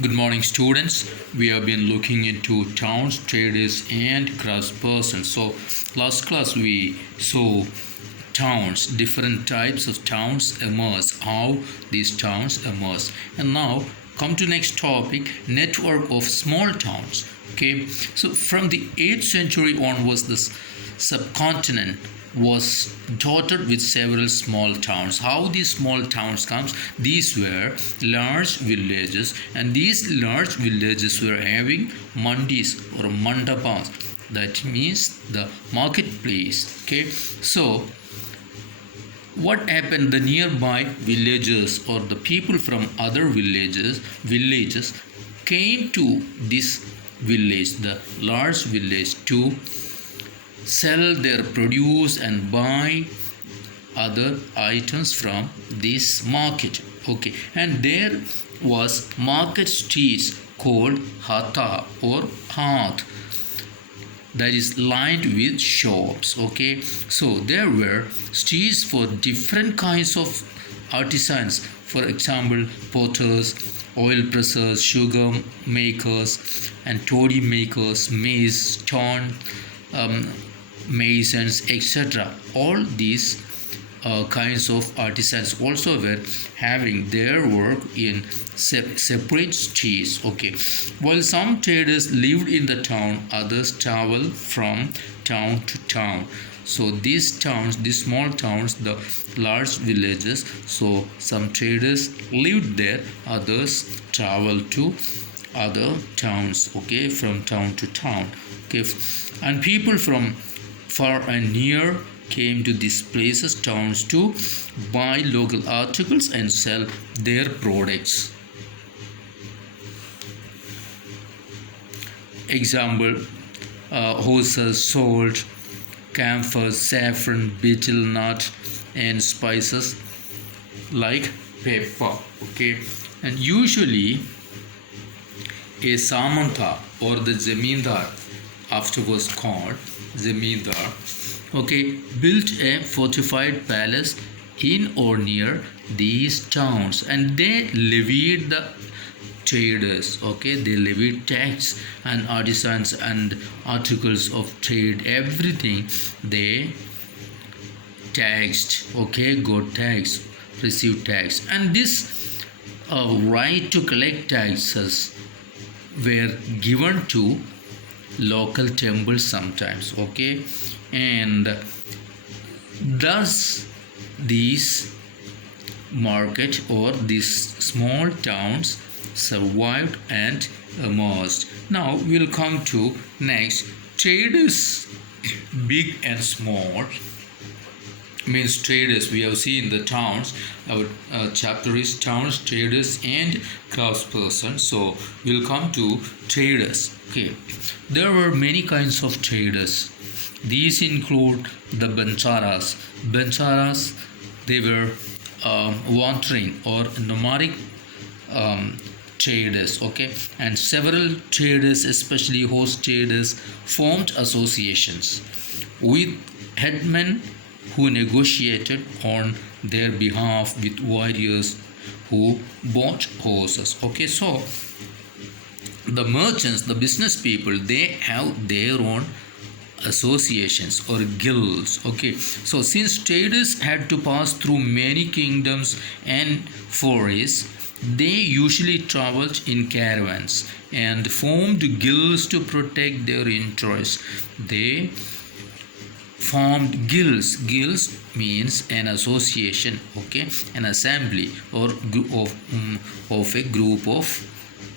Good morning, students. We have been looking into towns, traders, and craftspersons. So, last class we saw towns, different types of towns emerge, how these towns emerge. And now, come to next topic: network of small towns. Okay, so from the 8th century onwards, this subcontinent was dotted with several small towns. How these small towns comes? These were large villages, and these large villages were having mandis or mandapas. That means the marketplace. Okay, so what happened? The nearby villagers or the people from other villages came to this village, the large village, to sell their produce and buy other items from this market. Okay, and there was market streets called hata or hath, that is lined with shops. Okay, so there were streets for different kinds of artisans. For example, potters, oil pressers, sugar makers, and toddy makers, maize, stone masons, etc. All these kinds of artisans also were having their work in separate streets. Okay, while some traders lived in the town, others traveled from town to town. So these towns, these small towns, the large villages, so some traders lived there, others traveled to other towns. Okay, from town to town. Okay, and people from far and near came to these places, towns, to buy local articles and sell their products. Example, horses, salt, camphor, saffron, betel nut, and spices like pepper. Okay, and usually a samanta or the zamindar, afterwards called zamindar, okay, built a fortified palace in or near these towns, and they levied the traders. Okay, they levied tax, and artisans and articles of trade, everything they taxed. Okay, got tax, received tax, and this right to collect taxes were given to local temples sometimes. Okay, and thus these market or these small towns survived and emerged. Now we'll come to next, traders, big and small. Means traders, we have seen the towns. Our chapter is towns, traders, and craftspersons. So we'll come to traders. Okay, there were many kinds of traders. These include the bancharas. Bancharas, they were wandering or nomadic traders. Okay, and several traders, especially horse traders, formed associations with headmen who negotiated on their behalf with warriors who bought horses. Okay, so the merchants, the business people, they have their own associations or guilds. Okay, so since traders had to pass through many kingdoms and forests, they usually traveled in caravans and formed guilds to protect their interests. They formed guilds. Guilds means an association. Okay, an assembly or of a group of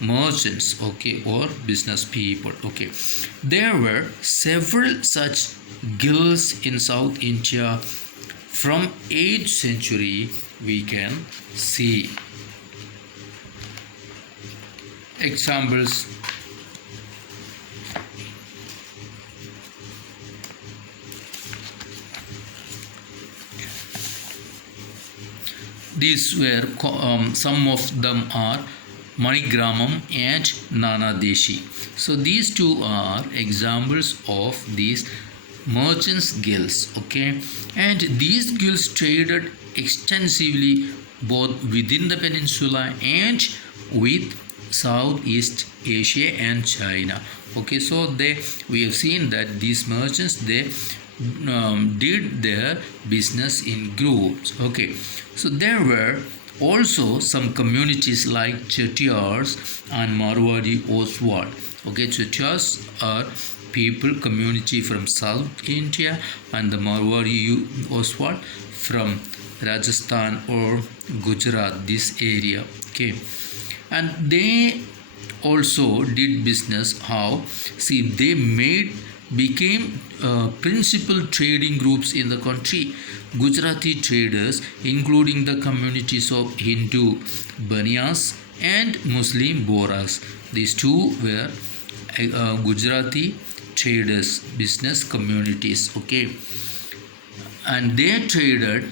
merchants. Okay, or business people. Okay, there were several such guilds in South India. From 8th century we can see examples. These were some of them are Manigramam and Nanadeshi. So these two are examples of these merchants guilds. Okay, and these guilds traded extensively both within the peninsula and with Southeast Asia and China. Okay, so we have seen that these merchants, they did their business in groups. Okay, so there were also some communities like Chettiars and Marwadi Oswald. Okay, Chettiars are people community from South India, and the Marwadi Oswald from Rajasthan or Gujarat, this area. Okay, and they also did business. How? See, they became principal trading groups in the country. Gujarati traders, including the communities of Hindu Baniyas and Muslim Boras. These two were Gujarati traders, business communities. Okay, and they traded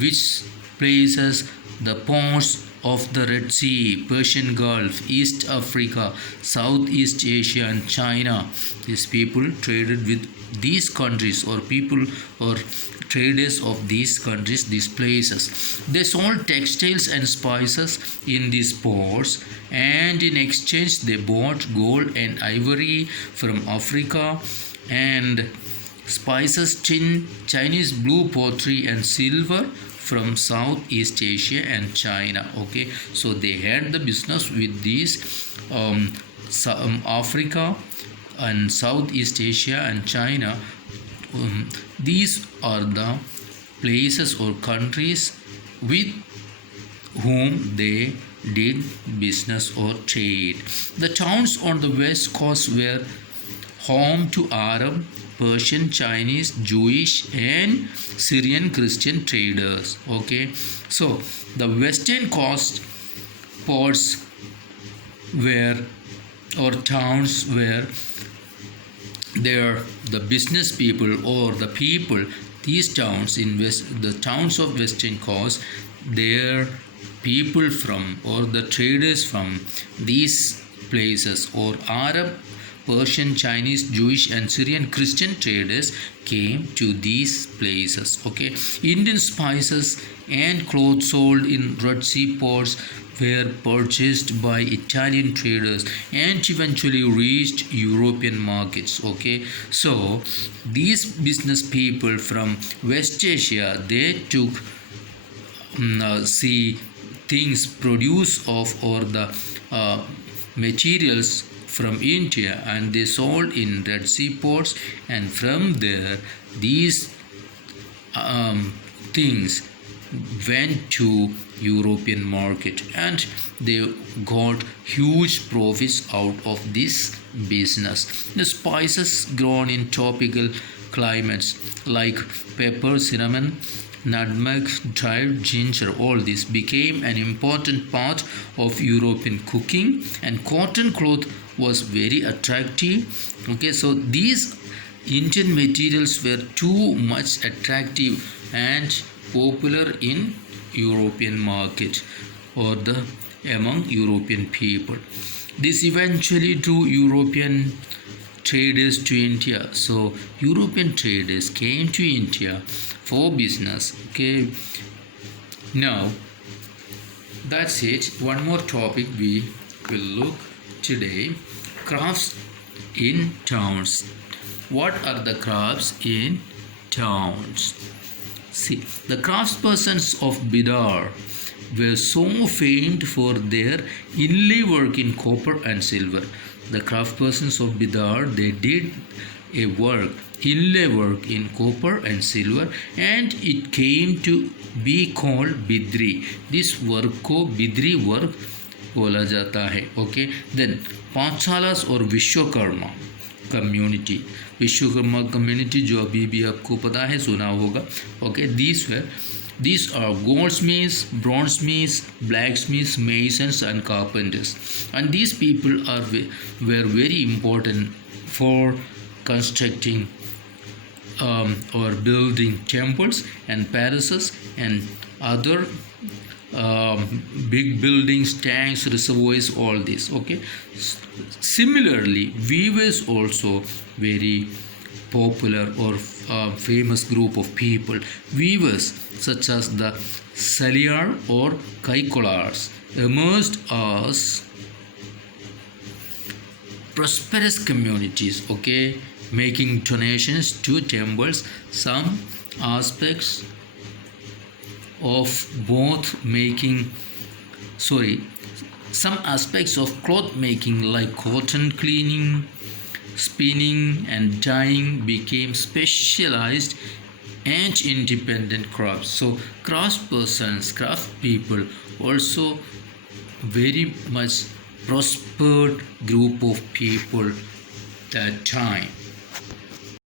which places, the ports of the Red Sea, Persian Gulf, East Africa, Southeast Asia and China. These people traded with these countries, or people or traders of these countries, these places. They sold textiles and spices in these ports, and in exchange they bought gold and ivory from Africa, and spices, tin, Chinese blue pottery and silver from Southeast Asia and China. Okay, so they had the business with these Africa and Southeast Asia and China. These are the places or countries with whom they did business or trade. The towns on the west coast were home to Arab, Persian, Chinese, Jewish and Syrian Christian traders. Okay, so the western coast ports were, or towns where the business people or the people, these towns in the towns of western coast, their people from, or the traders from these places, or Arab, Persian, Chinese, Jewish and Syrian Christian traders came to these places. Okay, Indian spices and clothes sold in Red Sea ports were purchased by Italian traders and eventually reached European markets. Okay, so these business people from West Asia, they took things produce of, or the materials from India, and they sold in Red Sea ports, and from there these things went to European market, and they got huge profits out of this business. The spices grown in tropical climates like pepper, cinnamon, nutmeg, dried ginger, all this became an important part of European cooking, and cotton cloth was very attractive. Okay, so these Indian materials were too much attractive and popular in European market, or the among European people. This eventually drew European traders to India. So European traders came to India for business. Okay, now that's it. One more topic we will look today: crafts in towns. What are the crafts in towns? See, the craftspersons of Bidar were so famed for their inlay work in copper and silver. The craftspersons of Bidar, they did a work, inlay work in copper and silver, and it came to be called Bidri. This work को Bidri work बोला जाता है. Okay, then पांचशालास और Vishwakarma community, Vishwakarma community जो अभी भी आपको पता है, सुना होगा. Okay, these are goldsmiths, bronzesmiths, blacksmiths, masons and carpenters, and these people were very important for constructing or building temples and palaces and other big buildings, tanks, reservoirs, all this. Okay, similarly weavers also very popular or famous group of people. Weavers such as the Saliyar or Kaikolars emerged as prosperous communities, okay, making donations to temples. Aspects of both making sorry some aspects of cloth making like cotton cleaning, spinning and dyeing became specialized and independent crafts. So craft people also very much prospered group of people that time.